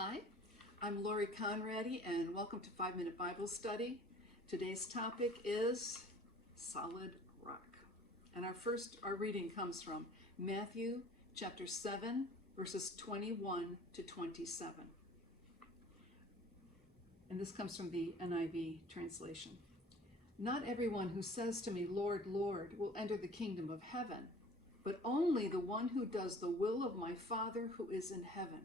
Hi, I'm Lori Conradi, and welcome to 5 Minute Bible Study. Today's topic is solid rock. And our reading comes from Matthew chapter 7, verses 21 to 27. And this comes from the NIV translation. Not everyone who says to me, Lord, Lord, will enter the kingdom of heaven, but only the one who does the will of my Father who is in heaven.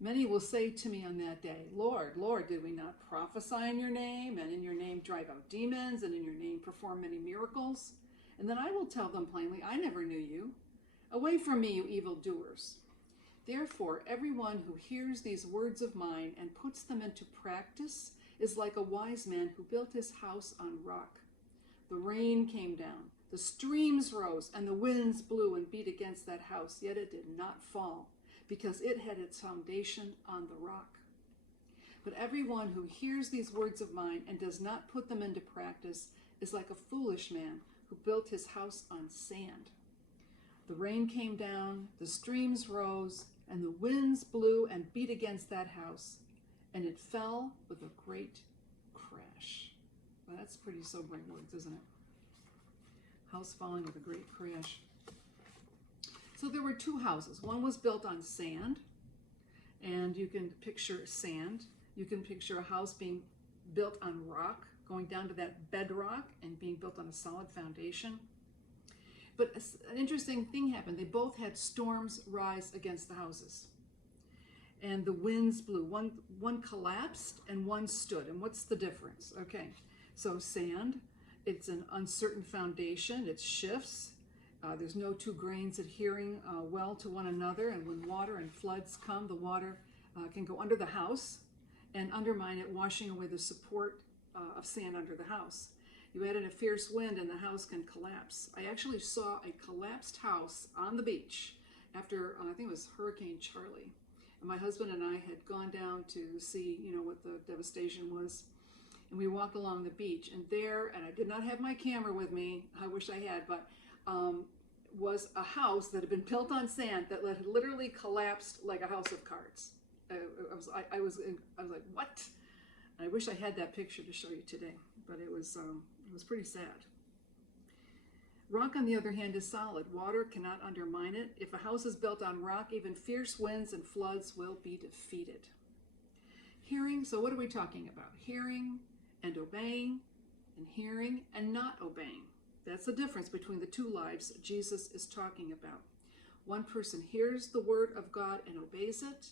Many will say to me on that day, Lord, Lord, did we not prophesy in your name, and in your name drive out demons, and in your name perform many miracles? And then I will tell them plainly, I never knew you. Away from me, you evildoers. Therefore, everyone who hears these words of mine and puts them into practice is like a wise man who built his house on rock. The rain came down, the streams rose, and the winds blew and beat against that house, yet it did not fall, because it had its foundation on the rock. But everyone who hears these words of mine and does not put them into practice is like a foolish man who built his house on sand. The rain came down, the streams rose, and the winds blew and beat against that house, and it fell with a great crash. Well, that's pretty sobering words, isn't it? House falling with a great crash. So there were two houses. One was built on sand, and you can picture sand. You can picture a house being built on rock, going down to that bedrock and being built on a solid foundation. But an interesting thing happened. They both had storms rise against the houses, and the winds blew. One collapsed and one stood. And what's the difference? Okay, so sand, it's an uncertain foundation. It shifts. There's no two grains adhering well to one another, and when water and floods come, the water can go under the house and undermine it, washing away the support of sand under the house. You add in a fierce wind and the house can collapse. I actually saw a collapsed house on the beach after, I think it was Hurricane Charlie. And my husband and I had gone down to see, what the devastation was. And we walked along the beach, and there, and I did not have my camera with me, I wish I had, but was a house that had been built on sand that had literally collapsed like a house of cards. I was like, what? I wish I had that picture to show you today, but it was pretty sad. Rock, on the other hand, is solid. Water cannot undermine it. If a house is built on rock, even fierce winds and floods will be defeated. Hearing, so what are we talking about? Hearing and obeying, and hearing and not obeying. That's the difference between the two lives Jesus is talking about. One person hears the word of God and obeys it,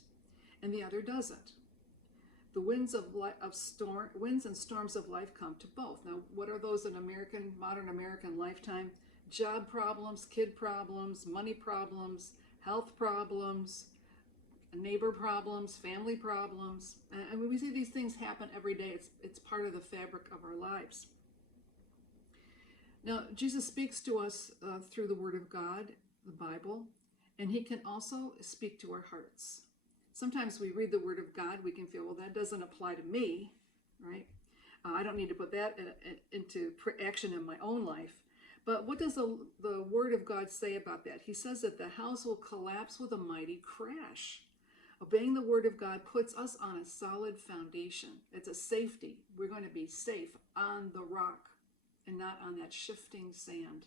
and the other doesn't. The winds and storms of life come to both. Now, what are those in modern American lifetime? Job problems, kid problems, money problems, health problems, neighbor problems, family problems. And we see these things happen every day. It's part of the fabric of our lives. Now, Jesus speaks to us through the Word of God, the Bible, and He can also speak to our hearts. Sometimes we read the Word of God, we can feel, well, that doesn't apply to me, right? I don't need to put that into action in my own life. But what does the Word of God say about that? He says that the house will collapse with a mighty crash. Obeying the Word of God puts us on a solid foundation. It's a safety. We're going to be safe on the rock and not on that shifting sand.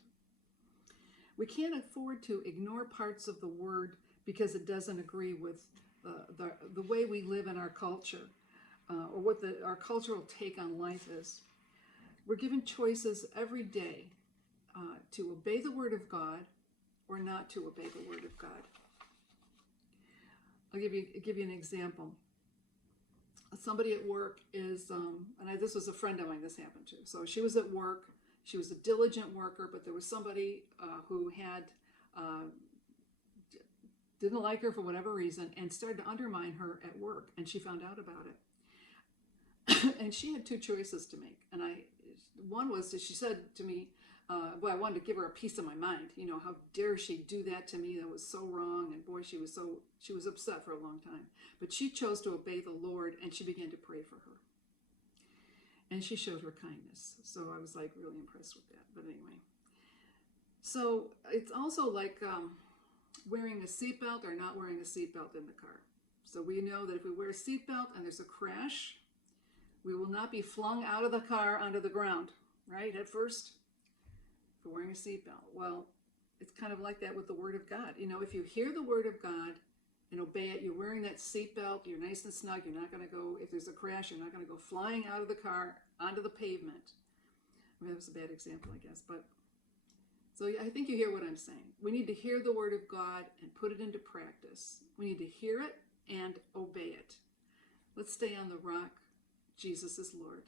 We can't afford to ignore parts of the Word because it doesn't agree with the way we live in our culture or what our cultural take on life is. We're given choices every day to obey the Word of God or not to obey the Word of God. I'll give you an example. Somebody at work is, this was a friend of mine this happened to. So she was at work. She was a diligent worker, but there was somebody who didn't like her for whatever reason and started to undermine her at work, and she found out about it. And she had two choices to make. And one was that she said to me, I wanted to give her a piece of my mind. How dare she do that to me? That was so wrong. And boy, she was upset for a long time. But she chose to obey the Lord, and she began to pray for her. And she showed her kindness. So I was really impressed with that. But anyway. So it's also like wearing a seatbelt or not wearing a seatbelt in the car. So we know that if we wear a seatbelt and there's a crash, we will not be flung out of the car onto the ground, right, at first, for wearing a seatbelt. Well, it's kind of like that with the Word of God. You know, if you hear the Word of God and obey it, you're wearing that seatbelt, you're nice and snug, you're not going to go, if there's a crash, you're not going to go flying out of the car onto the pavement. I mean, that was a bad example, I guess, but so I think you hear what I'm saying. We need to hear the Word of God and put it into practice. We need to hear it and obey it. Let's stay on the rock. Jesus is Lord.